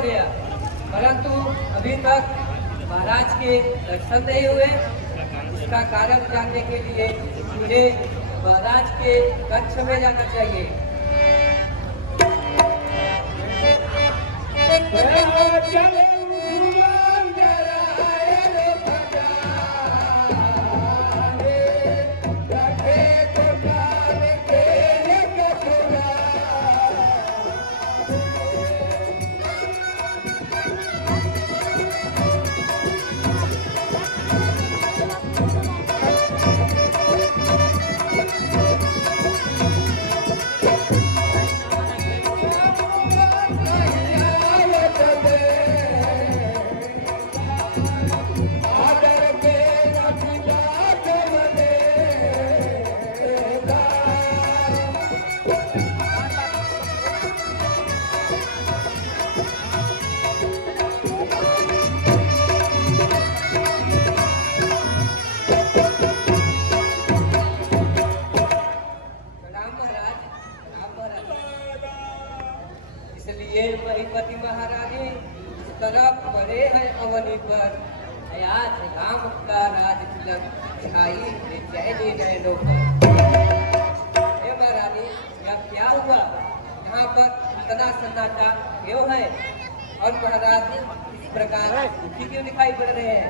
गया, परंतु अभी तक महाराज के दर्शन नहीं हुए। इसका कारण जानने के लिए मुझे महाराज के कक्ष में जाना चाहिए। इसलिए महिपति महारानी इस तरफ पड़े हैं अवनी पर, आज राम का राज तिलक छाई बेचैनी नैनों पर। हे महारानी, यह क्या हुआ? यहाँ पर इतना सन्नाटा क्यों है? और महाराज इस प्रकार दुखी क्यों दिखाई पड़ रहे हैं?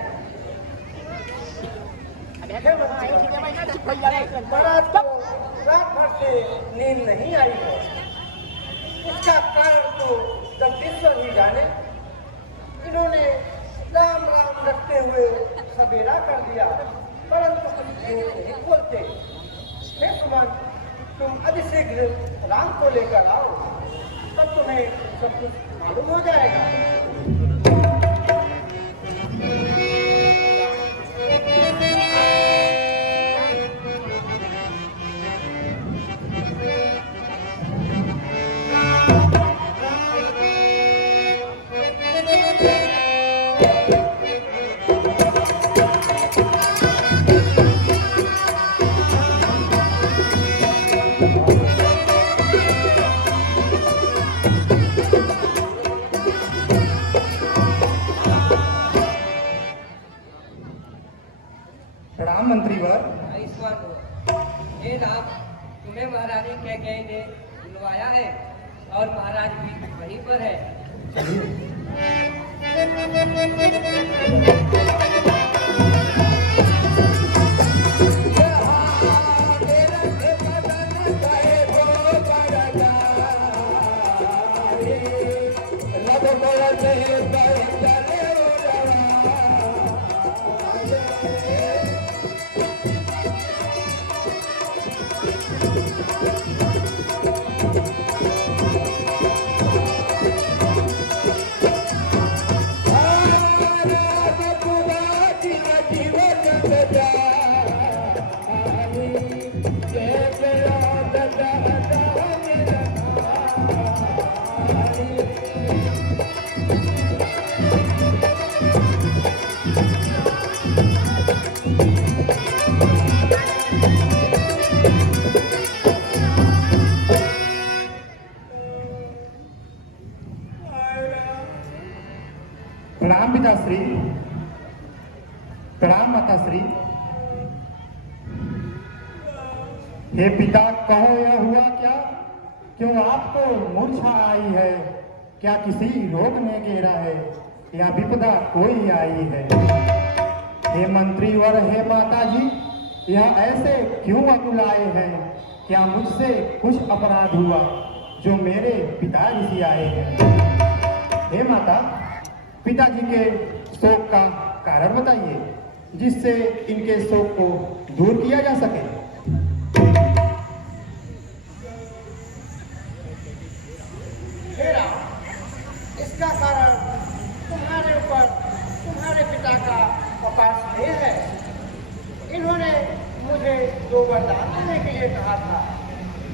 रात भर से नींद नहीं आई है। इसका कारण तो जगदीश्वर ही जाने। इन्होंने राम राम रखते हुए सवेरा कर दिया, परंतु कुछ नहीं बोलते। हे सुमन, तुम अतिशीघ्र राम को लेकर आओ, तब तुम्हें सब कुछ मालूम हो जाएगा। मंत्रीवर। हे राम, तुम्हें महारानी कैकेयी ने बुलवाया है और महाराज भी वहीं पर है। प्रणाम पिताश्री, प्रणाम माताश्री। हे पिता, कहो यह हुआ क्या? क्यों आपको मूर्छा आई है? क्या किसी रोग ने घेरा है या विपदा कोई आई है? हे मंत्रीवर, हे माता जी, यह ऐसे क्यों अकुलाए हैं? क्या मुझसे कुछ अपराध हुआ जो मेरे पिता ऋषि आए हैं? हे माता, पिताजी के शोक का कारण बताइए, जिससे इनके शोक को दूर किया जा सके। इसका कारण तुम्हारे ऊपर तुम्हारे पिता का अपार स्नेह है। इन्होंने मुझे 2 वरदान देने के लिए कहा था,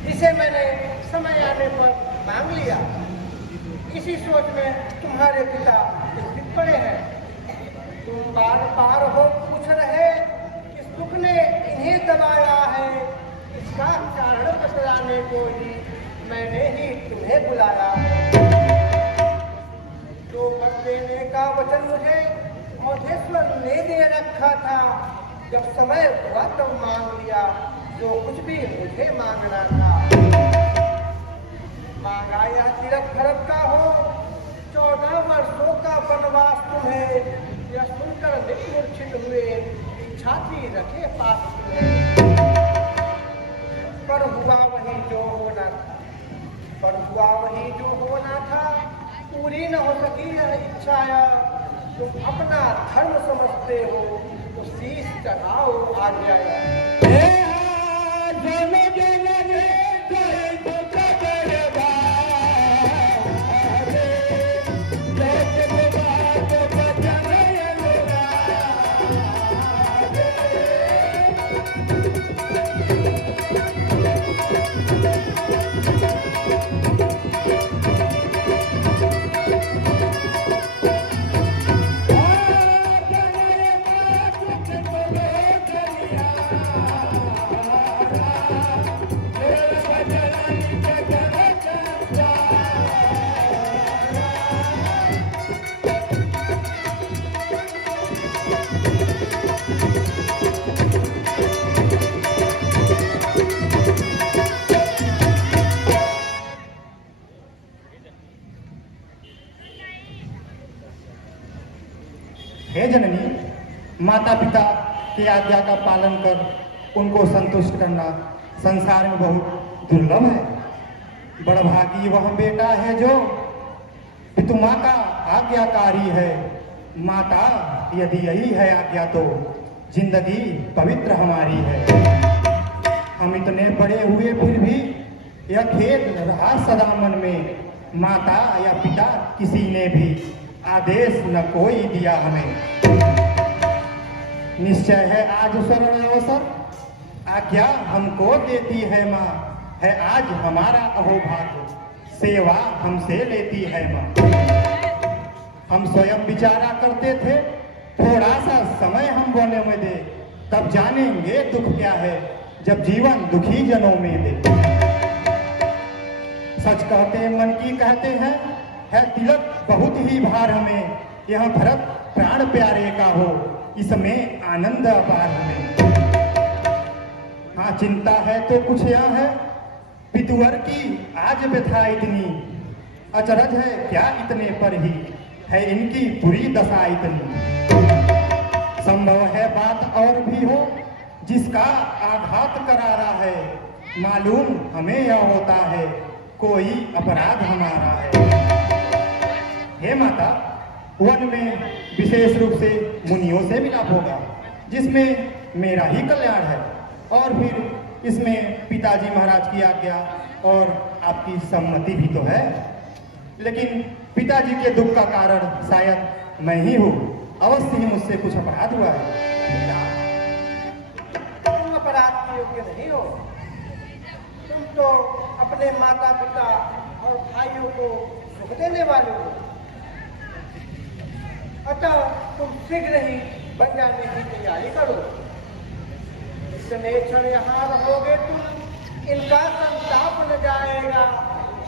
जिसे मैंने समय आने पर मांग लिया। इसी सोच में तुम्हारे पिता स्थित पड़े हैं। तुम बार बार हो पूछ रहे किस दुख ने इन्हें दबाया है, इसका कारण बतलाने को ही मैंने ही तुम्हें बुलाया है। तो वर देने का वचन मुझे औधेश्वर ने दे रखा था। जब समय हुआ तब मांग लिया जो कुछ भी मुझे मांगना था। मांगा यह तीरथ भरत का हो, 14 वर्षों का वनवास तुम्हें। यह सुनकर मूर्छित हुए, इच्छा थी रखे पास तुम्हें। पर हुआ वही जो होना था, पर हुआ वही जो होना था। पूरी न हो सकी यह इच्छा। तुम अपना धर्म समझते हो तो शीश चढ़ाओ आज्ञा। हे जननी, माता पिता की आज्ञा का पालन कर उनको संतुष्ट करना संसार में बहुत दुर्लभ है। बड़भागी वह बेटा है जो पितु माँ का आज्ञाकारी है। माता यदि यही है आज्ञा तो जिंदगी पवित्र हमारी है। हम इतने बड़े हुए फिर भी यह खेद रहा सदा मन में। माता या पिता किसी ने भी आदेश न कोई दिया हमें। निश्चय है आज स्वर्ण अवसर, आज्ञा हमको देती है माँ। है आज हमारा अहोभाग्य, सेवा हमसे लेती है माँ। हम स्वयं विचारा करते थे, थोड़ा सा समय हम बोने में दे, तब जानेंगे दुख क्या है जब जीवन दुखी जनों में दे। सच कहते मन की कहते हैं, है तिलक बहुत ही भार हमें। यह भरत प्राण प्यारे का हो, इसमें आनंद अपार हमें। हाँ चिंता है तो कुछ यह है, पितुवर की आज व्यथा इतनी। अचरज है क्या इतने पर ही, है इनकी बुरी दशा इतनी। संभव है बात और भी हो, जिसका आघात करारा है। मालूम हमें यह होता है, कोई अपराध हमारा है। हे माता, वन में विशेष रूप से मुनियों से मिलाप होगा, जिसमें मेरा ही कल्याण है। और फिर इसमें पिताजी महाराज की आज्ञा और आपकी सम्मति भी तो है। लेकिन पिताजी के दुख का कारण शायद मैं ही हूँ। अवश्य ही मुझसे कुछ अपराध हुआ है। तुम अपराध के योग्य नहीं हो। तुम तो अपने माता पिता और भाइयों को सुख देने वाले हो। अतः तुम शीघ्र ही बन जाने की तैयारी करो। इतने क्षण यहाँ रहोगे तुम, इनका संताप न जाएगा।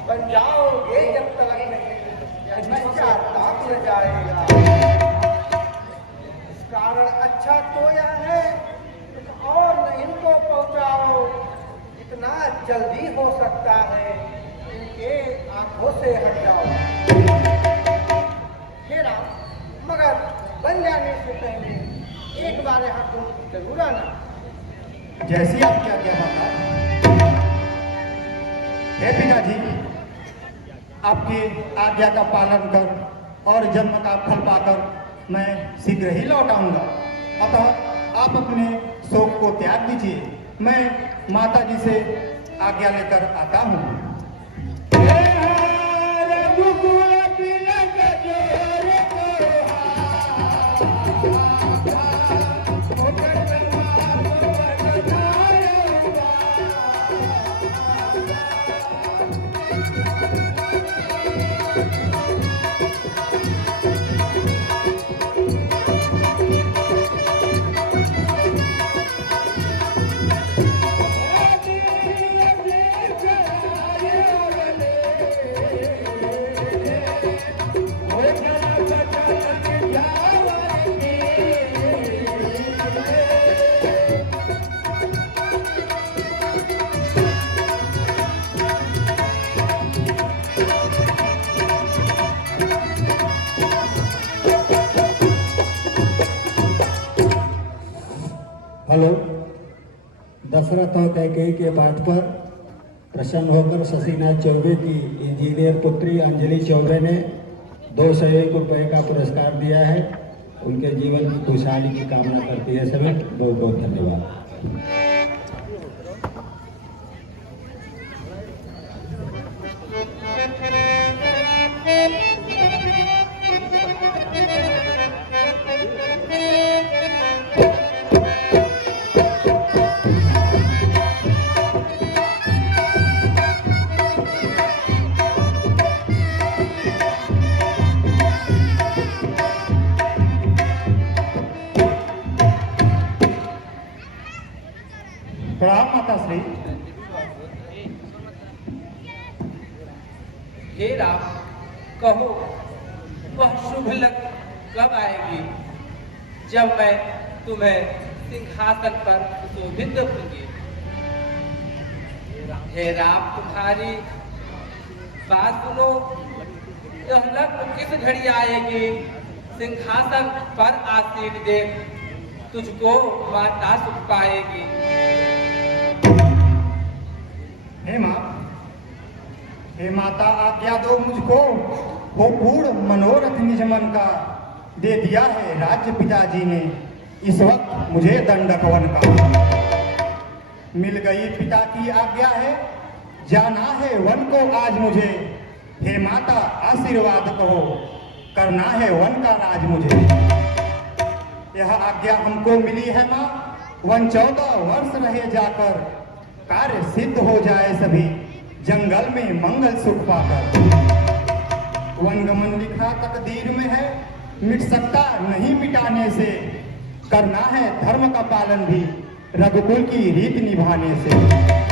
बन जाओगे जब तक नहीं, पश्चाताप न जाएगा। इस कारण अच्छा तो यह है, कुछ और न इनको पहुँचाओ। इतना जल्दी हो सकता है, इनके आंखों से हट जाओ। हे राम, मगर बन जाने से पहले एक बार यहाँ तुम जरूर आना। जैसी आप क्या क्या माता। हे पिताजी, आपकी आज्ञा का पालन कर और जन्म का फल पाकर मैं शीघ्र ही लौट आऊंगा। अतः आप अपने शोक को त्याग दीजिए। मैं माता जी से आज्ञा लेकर आता हूँ। हेलो। दशरथ और कैकेयी के पाठ पर प्रसन्न होकर शशिनाथ चौबे की इंजीनियर पुत्री अंजलि चौबे ने 201 रुपये का पुरस्कार दिया है। उनके जीवन की खुशहाली की कामना करती है सभी। बहुत बहुत धन्यवाद। प्रणाम माता श्री। हे राम, कहो वह शुभ लग कब आएगी जब मैं तुम्हें सिंहासन पर सुशोभित होंगी। हे राम, तुम्हारी बात सुनो, यह लग्न किस घड़ी आएगी। सिंहासन पर आसीन देख तुझको माता सुख पाएगी। हे माँ, हे माता, आज्ञा दो मुझको, हो पूर्ण मनोरथ निज मन का। दे दिया है राज्य पिताजी ने इस वक्त मुझे दंडकवन का। मिल गई पिता की आज्ञा है, जाना है वन को आज मुझे। हे माता आशीर्वाद कहो, करना है वन का राज मुझे। यह आज्ञा हमको मिली है माँ, वन 14 वर्ष रहे जाकर। कार्य सिद्ध हो जाए सभी, जंगल में मंगल सुख पाकर। वनगमन लिखा तकदीर में है, मिट सकता नहीं मिटाने से। करना है धर्म का पालन भी, रघुकुल की रीत निभाने से।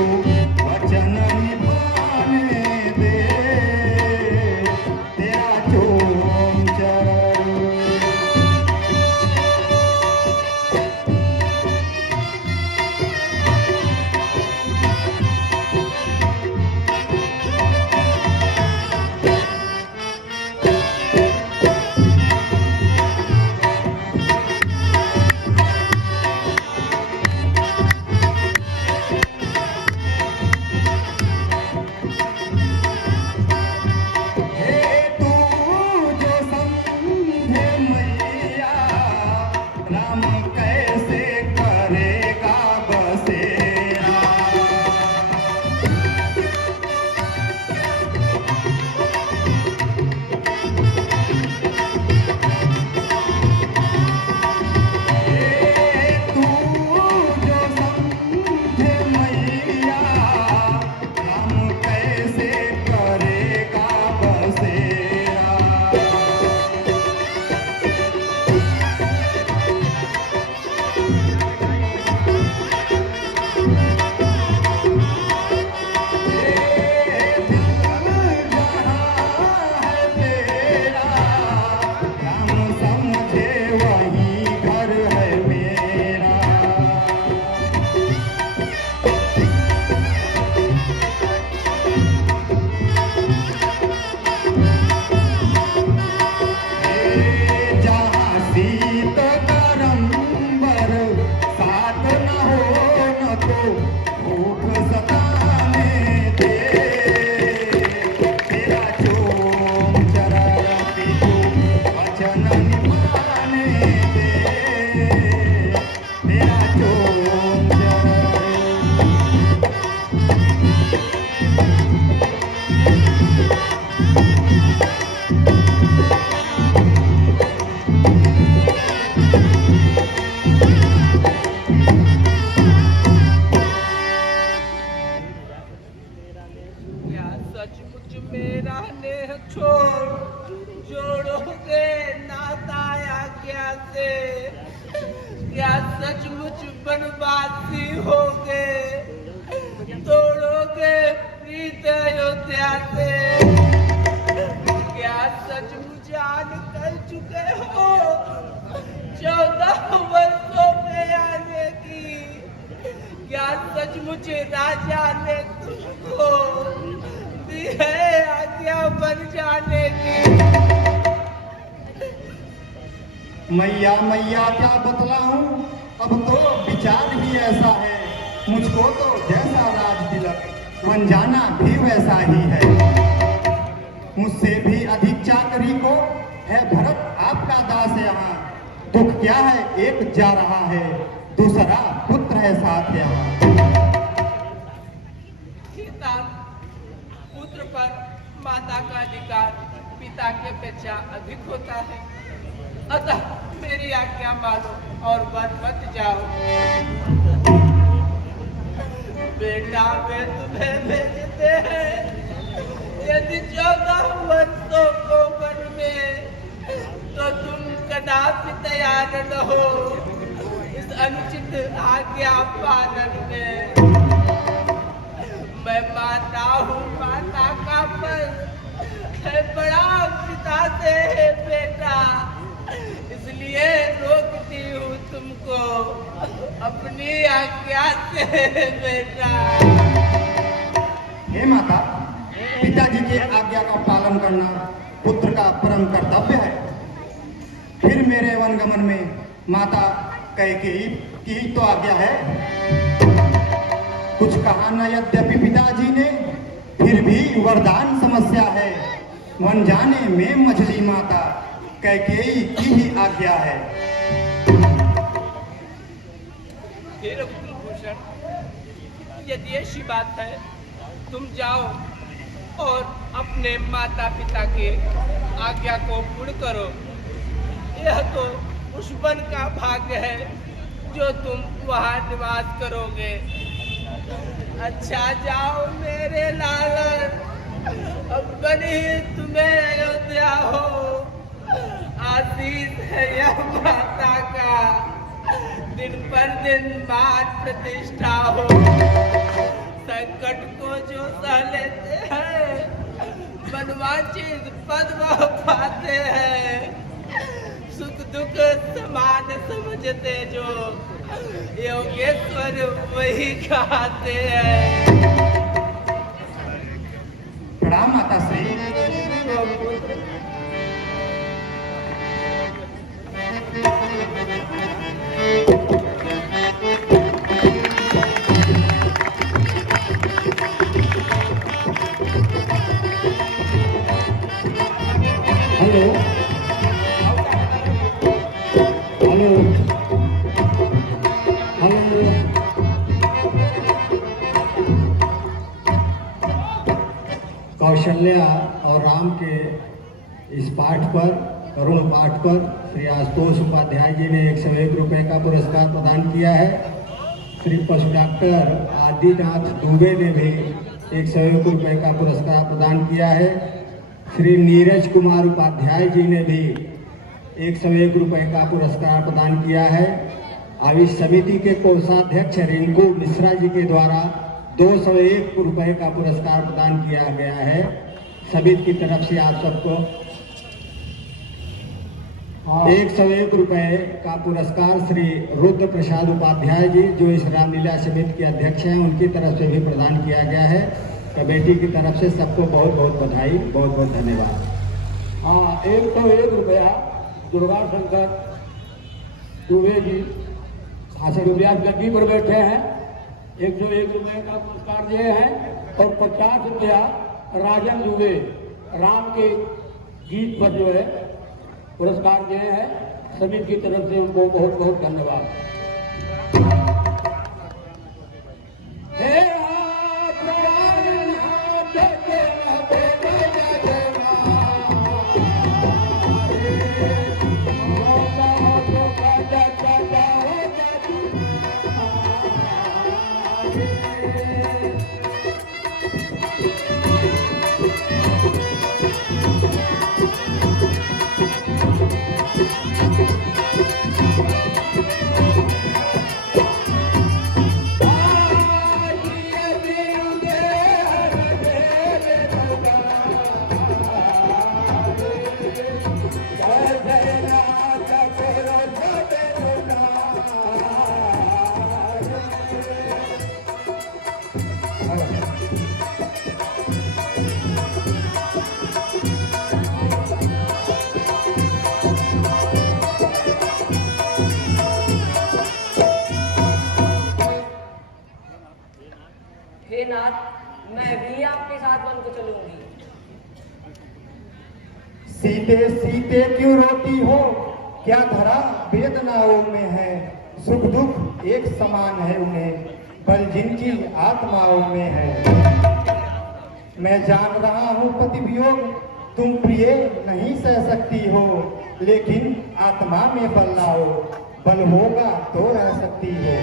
तू वचन निभाने दे, तेरा चोम चरण। राम कैसे करेगा बसेरा। तू जो समझे मैया, राम कैसे करेगा बसेरा। राम समझे वही घर है मेरा। जहाँ शीत गरम बरसात न हो, न तो भूख सताने दे, तेरा चोम चरण पितु वचन निभाने दे, तेरा चोम चरण। क्या सचमुच मेरा नेह छोड़ जोड़ोगे नाता आज्ञा से? क्या सचमुच बनवासी होगे, तोड़ोगे प्रीत अयोध्या से? क्या सचमुच आन कर चुके हो 14 वर्षों में आने की? क्या सचमुच राजा ने तुमको दी है आज्ञा बन जाने की? मैया मैया क्या बतलाऊं, अब तो विचार ही ऐसा है, मुझको तो जैसा राज तिलक बन जाना भी वैसा ही है। मुझसे भी अधिक चाकरी को है भरत आपका दास यहाँ। दुख क्या है, एक जा रहा है, दूसरा पुत्र है साथ यहाँ। सीता, पुत्र पर माता का अधिकार पिता के अपेक्षा अधिक होता है, अतः मेरी आज्ञा मानो और वन मत जाओ। बेटा वे तुम्हें भेजते हैं, यदि 14 वर्षों को वन में, तो तुम कदापि तैयार न हो इस अनुचित आज्ञा पालन में। मैं माता हूँ, माता का पद है बड़ा पिता से है बेटा, इसलिए रोकती हूँ तुमको अपनी आज्ञा से बेटा। हे माता, पिताजी के आज्ञा का पालन करना पुत्र का परम कर्तव्य है। फिर मेरे वनगमन में माता कैकेयी की तो आज्ञा है। कुछ कहा न यद्यपि पिताजी ने, फिर भी वरदान समस्या है। वन जाने में मछली माता कैकेयी की ही आज्ञा है। हे रघुकुलभूषण, यदि ऐसी बात है, तुम जाओ और अपने माता पिता के आज्ञा को पूर्ण करो। यह तो उस वन का भाग्य है जो तुम वहाँ निवास करोगे। अच्छा जाओ मेरे लालन, अब बनी तुम्हें अयोध्या हो। आशीष है यह माता का, दिन पर दिन मान प्रतिष्ठा हो। संकट को जो सह लेते हैं मनवांचित पद पाते हैं। सुख दुख समान समझते जो योगेश्वर वही कहते हैं। प्रणाम माता Shri. Hello hello hello. Kaushalya और राम के इस पाठ पर, करुण पाठ पर श्री आशुतोष उपाध्याय जी ने 101 रुपये का पुरस्कार प्रदान किया है। श्री पशु डॉक्टर आदिनाथ दुबे ने भी 101 रुपये का पुरस्कार प्रदान किया है। श्री नीरज कुमार उपाध्याय जी ने भी 101 रुपये का पुरस्कार प्रदान किया है। अब इस समिति के कोषाध्यक्ष रिंकू मिश्रा जी के द्वारा 201 रुपये का पुरस्कार प्रदान किया गया है। समिति की तरफ से आप सबको 101 रुपये का पुरस्कार श्री रुद्र प्रसाद उपाध्याय जी, जो इस रामलीला समिति के अध्यक्ष हैं, उनकी तरफ से भी प्रदान किया गया है। कमेटी की तरफ से सबको बहुत बहुत बधाई, बहुत बहुत धन्यवाद। हाँ, 101 रुपया दुर्गा शंकर दुबे जी आसन विद्यास गद्दी पर बैठे हैं, 101 रुपये का पुरस्कार दिए हैं। और 50 रुपया राजन दुबे राम के गीत पर जो है पुरस्कार दिए हैं। समिति की तरफ से उनको बहुत बहुत धन्यवाद। हे नाथ, मैं भी आपके साथ वन को चलूंगी। सीते सीते क्यों रोती हो, क्या धरा वेदनाओं में है। सुख दुख एक समान है उन्हें, बल जिनकी आत्माओं में है। मैं जान रहा हूँ पति वियोग तुम प्रिय नहीं सह सकती हो, लेकिन आत्मा में बल लाओ, बल होगा तो रह सकती हो।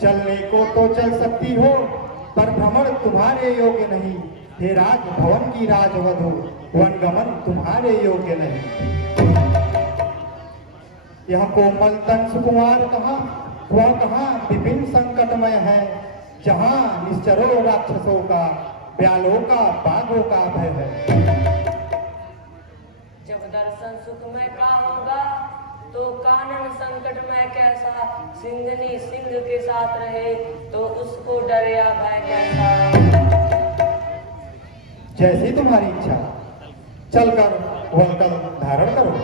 चलने को तो चल सकती हो, पर भ्रमण तुम्हारे योग्य नहीं। हे राजभवन की राजवधू, वनगमन तुम्हारे योग्य नहीं। यह कोमल तन सुकुमार कहाँ, वह कहाँ विभिन्न संकटमय है, जहाँ निश्चरों राक्षसों का, ब्यालों का, बाघों का भय है। जब दर्शन सुखमय का होगा तो कानन संकटमय कैसा। सिंहनी सिंह के साथ रहे तो उसको डर या भय कैसा। जैसी तुम्हारी इच्छा, चलकर वह कदम धारण करो।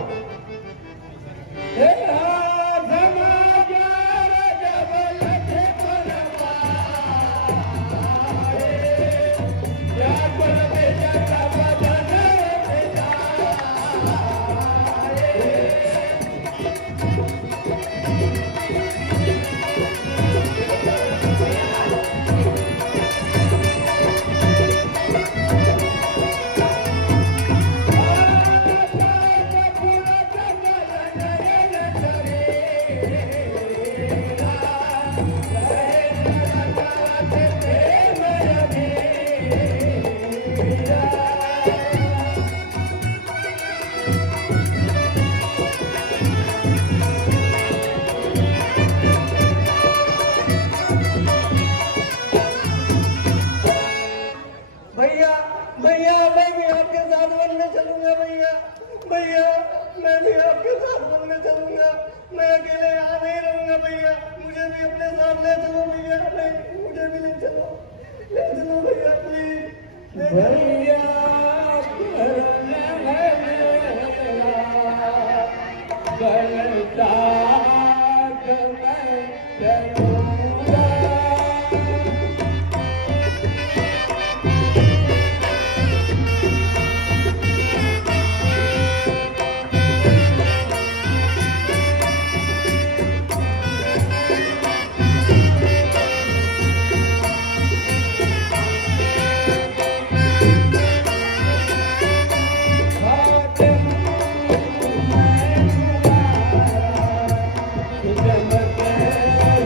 मैं भी आपके साथ बनने चलूंगा। मैं अकेले यहाँ नहीं रहूंगा भैया, मुझे भी अपने साथ ले चलो भैया। नहीं, मुझे भी ले चलो भैया प्लीज। भैया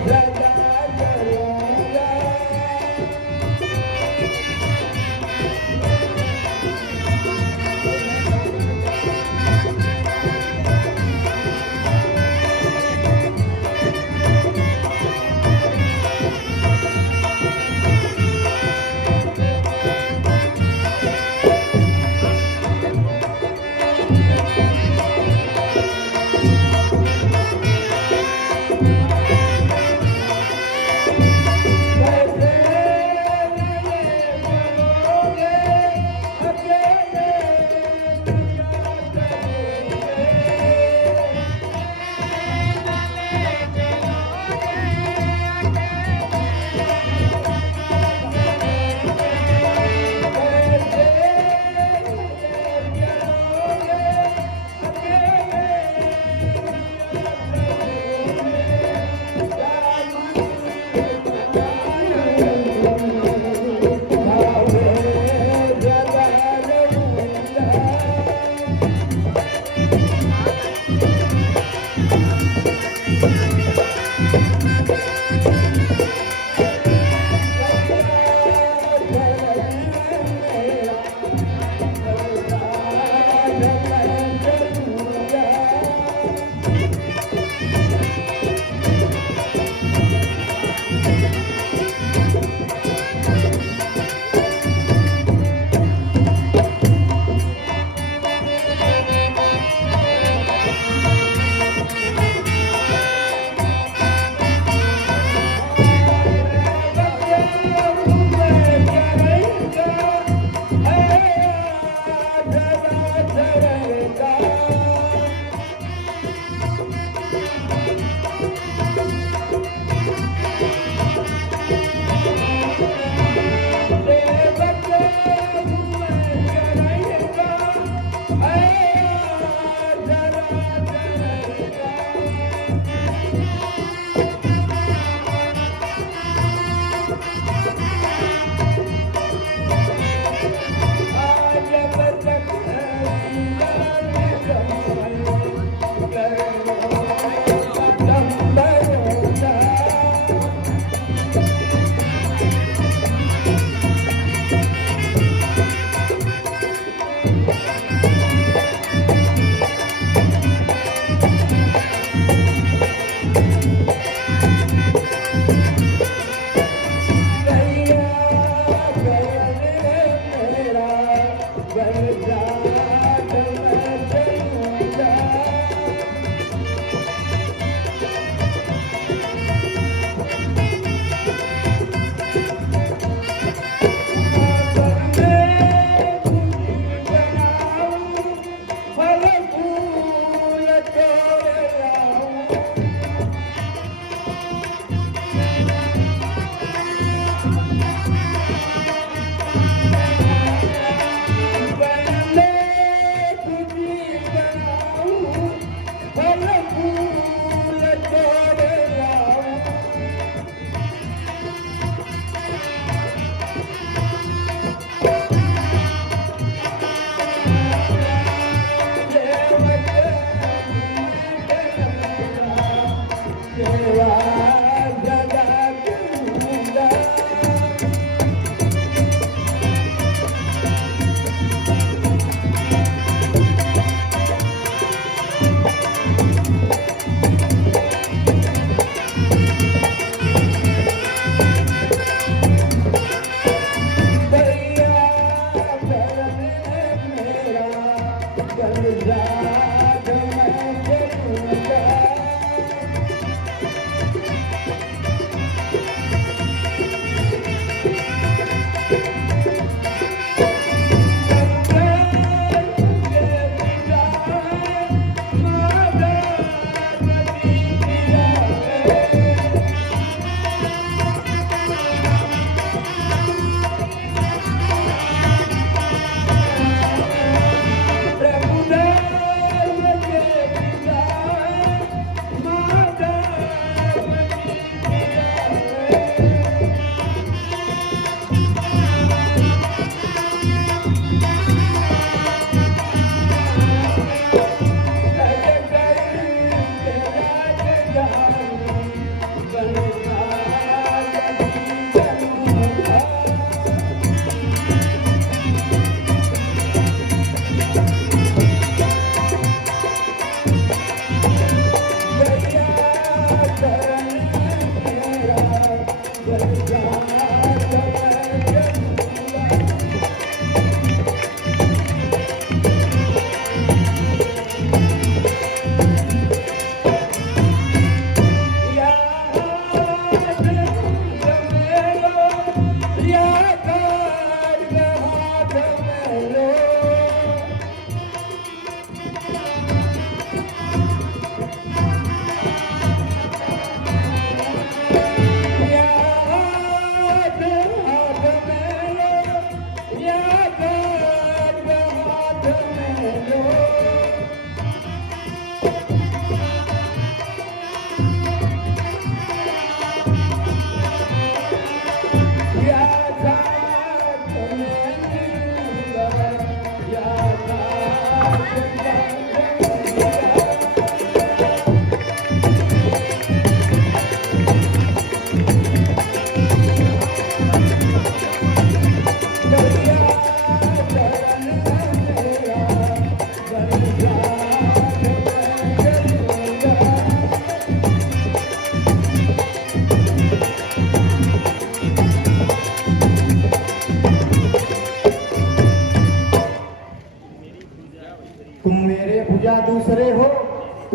जब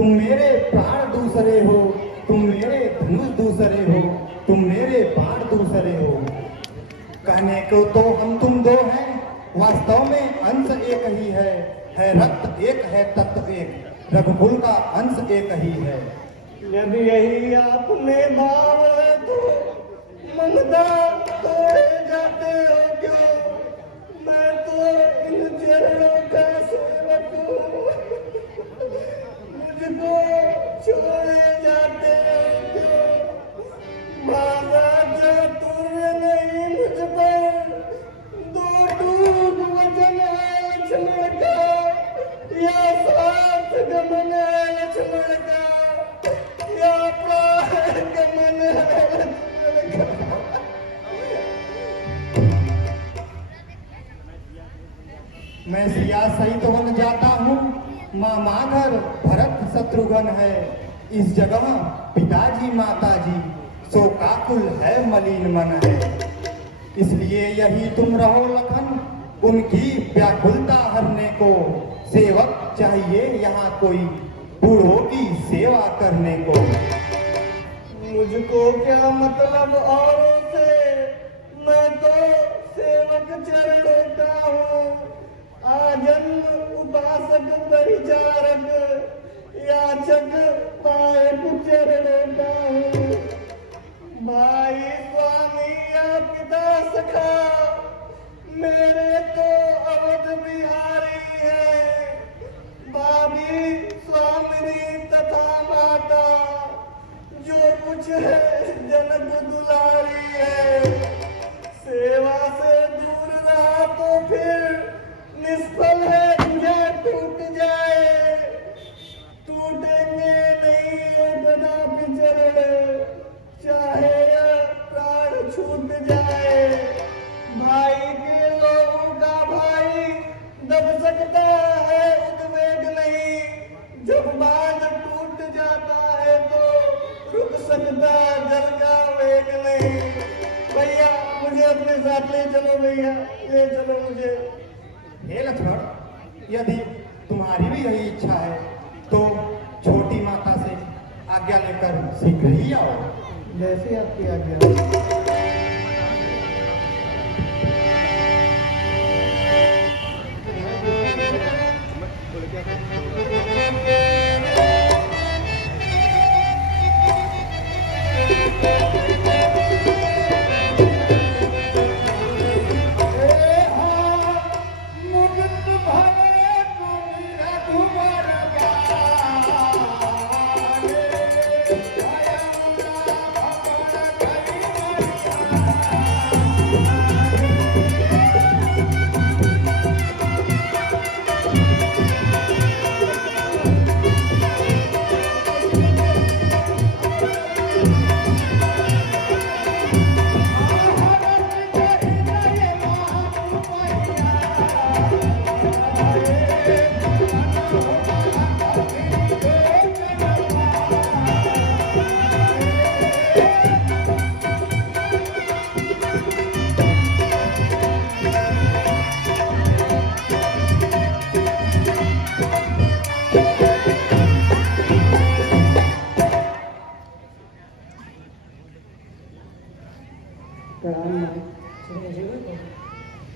तुम मेरे प्राण दूसरे हो, तुम मेरे धनुष दूसरे हो, तुम मेरे बाण दूसरे हो। कहने को तो हम तुम दो हैं, वास्तव में अंश एक ही है रक्त एक है तत्व एक, रघुकुल का अंश एक ही है। यदि यही आप में भाव है तो ममता तोड़े जाते हो क्यों? मैं तो इन चरणों का सेवक हूँ, मुझको छोड़े जाते हो क्यों? बाबा चातुर्य नहीं मुझ पर, दो टूक वचन है लक्ष्मण का, या साथ गमन है लक्ष्मण का, या प्राण गमन है लक्ष्मण का। मैं सिया सहित वन जाता हूँ, माँ माघर भरत शत्रुघ्न है, इस जगह पिताजी माताजी सो काकुल है मलिन मन है। इसलिए यही तुम रहो लखन, उनकी व्याकुलता हरने को, सेवक चाहिए यहाँ कोई बूढ़ों की सेवा करने को। मुझको क्या मतलब औरों से, मैं तो सेवक चरणों का हूँ, आजन्म उपासक परिचारक, याचक पायक चरणों का हूँ। भाई स्वामी या पिता सखा, मेरे तो अवध बिहारी है, भाभी स्वामिनी तथा माता, जो कुछ है जनक दुलारी है। सेवा से दूर रहा तो फिर निष्फल है, तुझे टूट जाए, टूटेंगे नहीं कदापि चरण, चाहे प्राण छूट जाए। भाई के लोगों का भाई दब सकता है उद्वेग नहीं, जब बांध टूट जाता है तो रुक सकता जल का वेग नहीं। भैया मुझे अपने साथ ले चलो, भैया ले चलो मुझे। हे लक्ष्मण, यदि तुम्हारी भी यही इच्छा है तो छोटी माता से आज्ञा लेकर शीघ्र ही आओ। जैसे आपकी आज्ञा।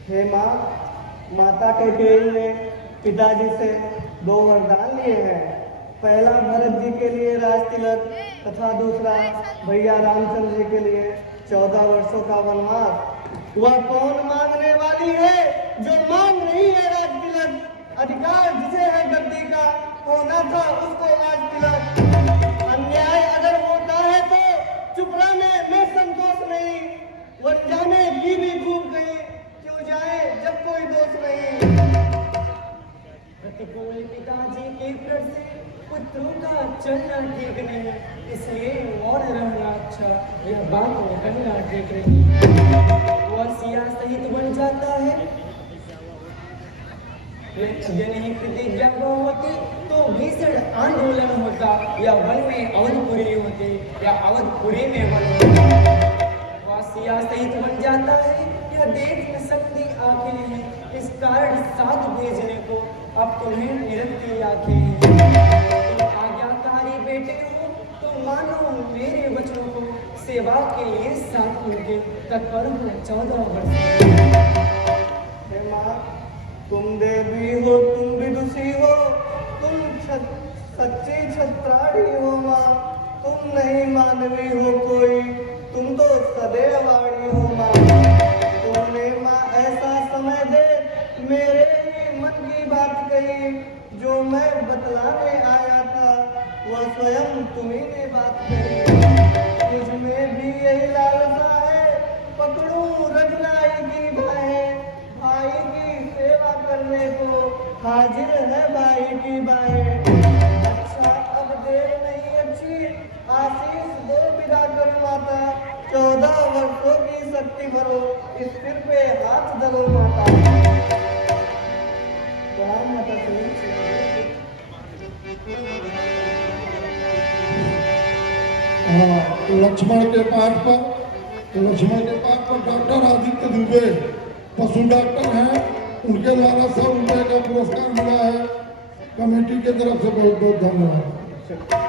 हे माँ, माता कैकेयी ने पिताजी से 2 वरदान लिए हैं। पहला भरत जी के लिए राज तिलक तथा दूसरा भैया रामचंद्र जी के लिए 14 वर्षों का वनवास। वह कौन मांगने वाली है जो मांग रही है राज तिलक? अधिकार जिसे है गद्दी का, होना था उसको राज तिलक। अन्याय अगर होता है तो चुप रहने में संतोष नहीं, वन जाने की भी खूब गई, क्यों जाए जब कोई दोष नहीं। प्रतिकूल पिताजी के प्रति से पुत्रों का चलना ठीक नहीं, इसलिए मौन रहना अच्छा, यह बात करना ठीक नहीं। वह सिया सहित बन जाता है, यह नहीं प्रतिज्ञा होती तो भीषण आंदोलन होता, या वन में अवधपुरी होती या अवधपुरी में वन होता। वह सिया सहित बन जाता है, यह देख न सकती आंखें हैं, इस कारण साथ भेजने को अब तुम्हें निरंती आंखें हैं। तुम आज्ञा मानो मेरे बच्चों को सेवा के लिए साथ लेके तत्पर हूँ 14 वर्ष। हे माँ, तुम देवी हो, तुम विदुषी हो, तुम सच्ची छत्राड़ी हो माँ, तुम नहीं मानवी हो कोई, तुम तो सदैवाड़ी हो माँ। तुमने माँ ऐसा समय दे मेरे ही मन की बात कही, जो मैं बतलाने आया था वह स्वयं तुम्ही ने बात कही। मुझ में भी यही लालसा है, पकड़ूं रजनाई की बाहें, भाई की सेवा करने को हाजिर है भाई की बाहें। अच्छा अब देर नहीं अच्छी, आशीष दो विदा करो माता, 14 वर्षों की शक्ति भरो, इस सिर पे हाथ धरो माता। प्रणाम माता श्री। लक्ष्मण के पाठ पर डॉक्टर आदित्य दुबे पशु डॉक्टर हैं, उनके द्वारा 100 रुपए का पुरस्कार मिला है। कमेटी की तरफ से बहुत बहुत धन्यवाद।